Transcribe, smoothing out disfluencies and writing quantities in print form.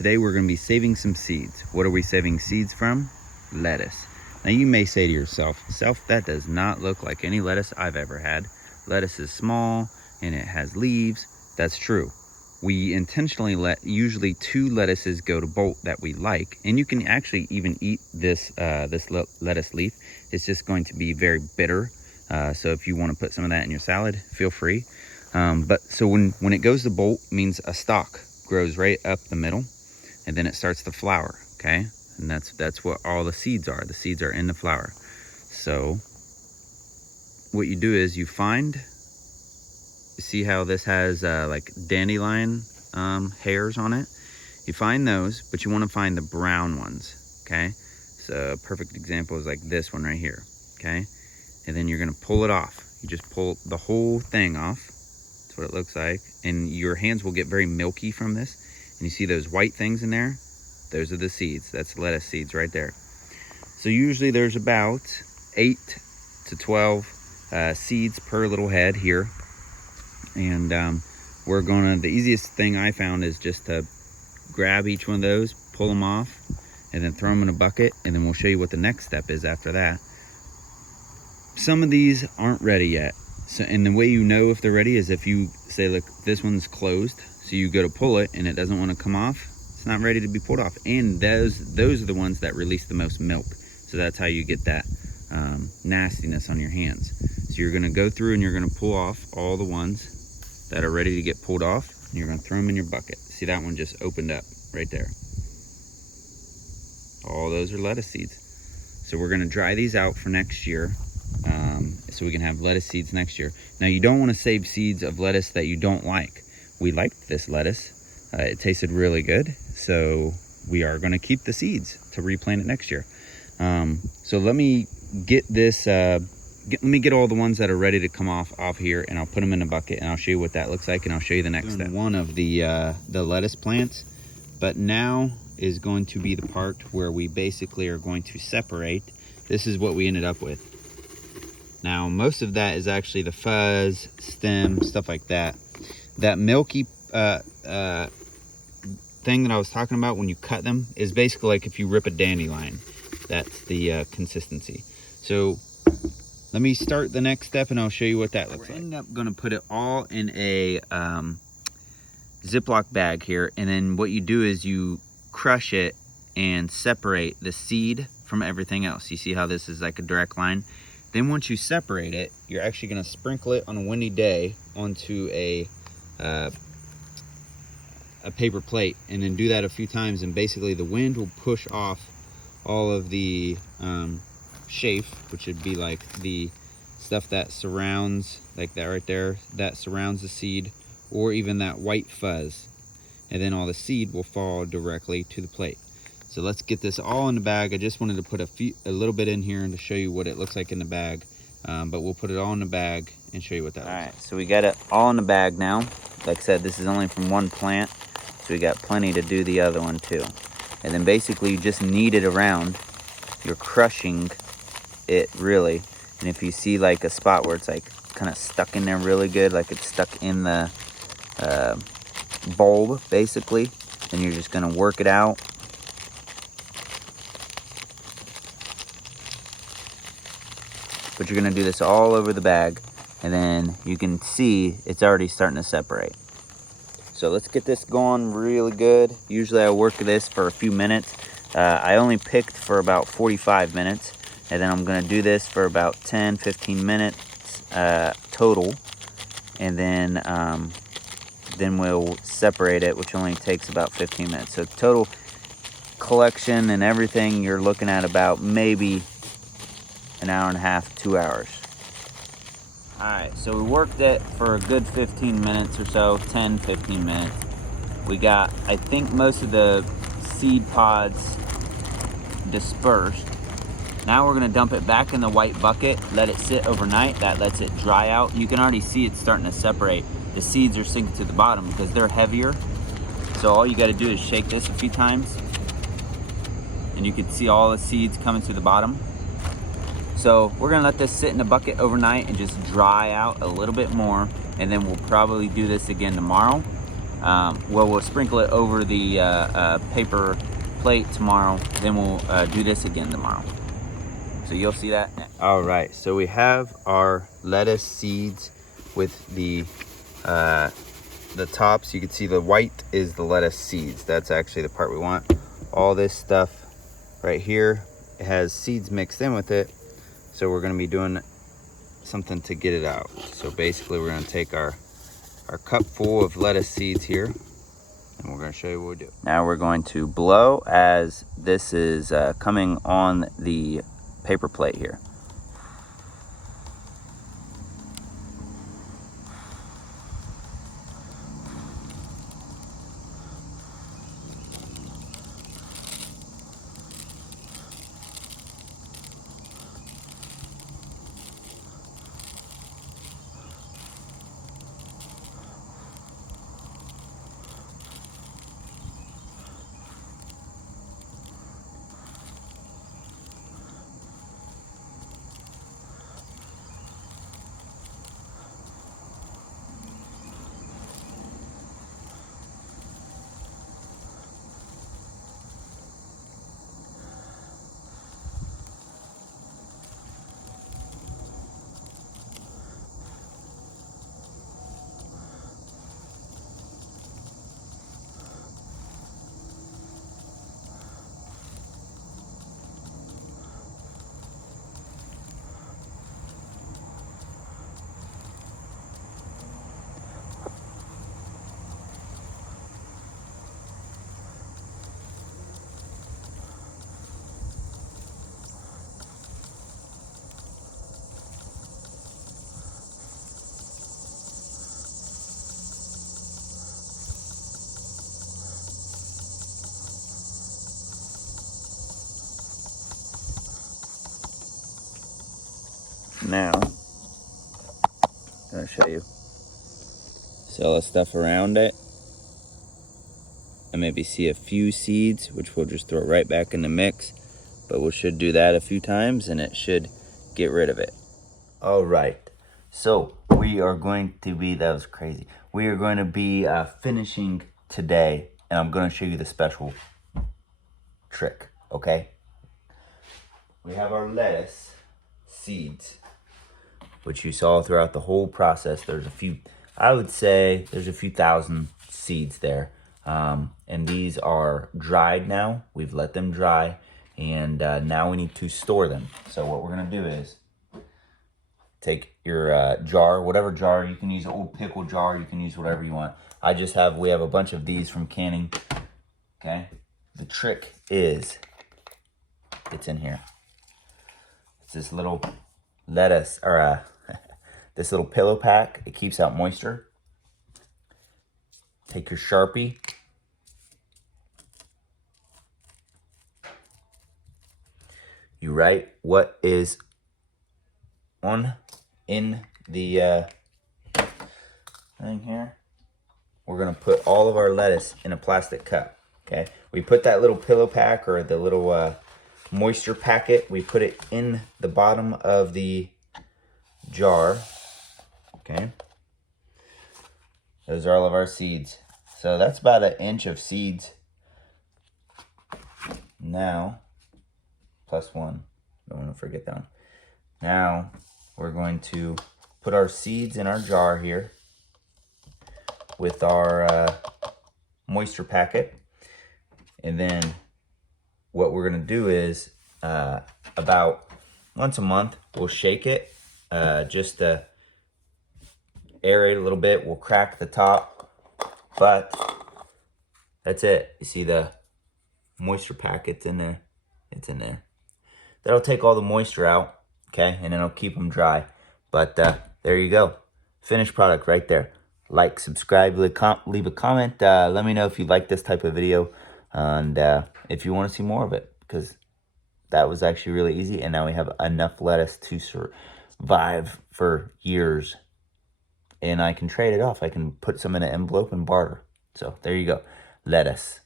today we're going to be saving some seeds. What are we saving seeds from? Lettuce. Now you may say to yourself, that does not look like any lettuce I've ever had. Lettuce is small and it has leaves. That's true. We intentionally let usually 2 lettuces go to bolt that we like, and you can actually even eat this lettuce leaf. It's just going to be very bitter. So if you want to put some of that in your salad, feel free. But so when it goes to bolt, means a stalk grows right up the middle, and then it starts to flower. Okay, and that's what all the seeds are. The seeds are in the flower. So what you do is you see how this has like dandelion hairs on it. You find those, but you want to find the brown ones. Okay, so a perfect example is like this one right here. Okay, and then you're gonna pull it off. You just pull the whole thing off. That's what it looks like, and your hands will get very milky from this. And you see those white things in there? Those are the seeds. That's lettuce seeds right there. So usually there's about 8 to 12 seeds per little head here. And the easiest thing I found is just to grab each one of those, pull them off, and then throw them in a bucket, and then we'll show you what the next step is after that. Some of these aren't ready yet. So, and the way you know if they're ready is if you say, look, this one's closed. So you go to pull it and it doesn't want to come off. It's not ready to be pulled off. And those are the ones that release the most milk. So that's how you get that nastiness on your hands. So you're gonna go through and you're gonna pull off all the ones that are ready to get pulled off. And you're gonna throw them in your bucket. See, that one just opened up right there. All those are lettuce seeds. So we're gonna dry these out for next year. So we can have lettuce seeds next year. Now you don't want to save seeds of lettuce that you don't like. We liked this lettuce. It tasted really good. So we are going to keep the seeds to replant it next year. So let me get this, let me get all the ones that are ready to come off here, and I'll put them in a bucket, and I'll show you what that looks like, and I'll show you the next step. One of the lettuce plants, but now is going to be the part where we basically are going to separate. This is what we ended up with. Now, most of that is actually the fuzz, stem, stuff like that. That milky thing that I was talking about when you cut them is basically like if you rip a dandelion. That's the consistency. So let me start the next step and I'll show you what that looks like. We're ending up gonna put it all in a Ziploc bag here. And then what you do is you crush it and separate the seed from everything else. You see how this is like a direct line? Then once you separate it, you're actually gonna sprinkle it on a windy day onto a paper plate, and then do that a few times, and basically the wind will push off all of the chaff, which would be like the stuff that surrounds, like that right there, that surrounds the seed, or even that white fuzz, and then all the seed will fall directly to the plate. So let's get this all in the bag. I just wanted to put a little bit in here and to show you what it looks like in the bag. But we'll put it all in the bag and show you what that looks like. All right, so we got it all in the bag now. Like I said, this is only from one plant, so we got plenty to do the other one too. And then basically you just knead it around. You're crushing it really. And if you see like a spot where it's like kind of stuck in there really good, like it's stuck in the bulb basically, then you're just gonna work it out. But you're gonna do this all over the bag, and then you can see it's already starting to separate. So let's get this going really good. Usually I work this for a few minutes. I only picked for about 45 minutes, and then I'm gonna do this for about 10-15 minutes total, and then we'll separate it, which only takes about 15 minutes. So total collection and everything, you're looking at about maybe an hour and a half, 2 hours. All right, so we worked it for a good 15 minutes or so, 10-15 minutes. We got, I think, most of the seed pods dispersed. Now we're gonna dump it back in the white bucket, let it sit overnight. That lets it dry out. You can already see it's starting to separate. The seeds are sinking to the bottom because they're heavier. So all you gotta do is shake this a few times, and you can see all the seeds coming to the bottom. So we're gonna let this sit in the bucket overnight and just dry out a little bit more, and then we'll probably do this again tomorrow. We'll sprinkle it over the paper plate tomorrow. Then we'll do this again tomorrow. So you'll see that next. All right, so we have our lettuce seeds with the tops. You can see the white is the lettuce seeds. That's actually the part we want. All this stuff right here, it has seeds mixed in with it. So we're gonna be doing something to get it out. So basically we're gonna take our cup full of lettuce seeds here, and we're gonna show you what we do. Now we're going to blow as this is coming on the paper plate here. Now, I'm gonna show you. See all the stuff around it. And maybe see a few seeds, which we'll just throw right back in the mix. But we should do that a few times and it should get rid of it. All right, so we are going to be, that was crazy. We are going to be finishing today, and I'm gonna show you the special trick, okay? We have our lettuce seeds, which you saw throughout the whole process. There's a few, I would say there's a few thousand seeds there. And these are dried now. We've let them dry, and now we need to store them. So what we're gonna do is take your jar, whatever jar, you can use an old pickle jar, you can use whatever you want. We have a bunch of these from canning, okay? The trick is, it's in here. It's this little lettuce, or this little pillow pack. It keeps out moisture. Take your Sharpie. You write what is in the thing here. We're gonna put all of our lettuce in a plastic cup, okay? We put that little pillow pack, or the little moisture packet, we put it in the bottom of the jar, okay? Those are all of our seeds. So that's about an inch of seeds. Now, +1, don't want to forget that one. Now, we're going to put our seeds in our jar here with our moisture packet. And then what we're going to do is about once a month, we'll shake it just to aerate a little bit. We'll crack the top, but that's it. You see the moisture packet's in there. It's in there. That'll take all the moisture out, okay, and it'll keep them dry. But there you go. Finished product right there. Like, subscribe, leave a comment. Let me know if you like this type of video, and if you want to see more of it, because that was actually really easy, and now we have enough lettuce to survive for years. And I can trade it off. I can put some in an envelope and barter. So there you go. Lettuce.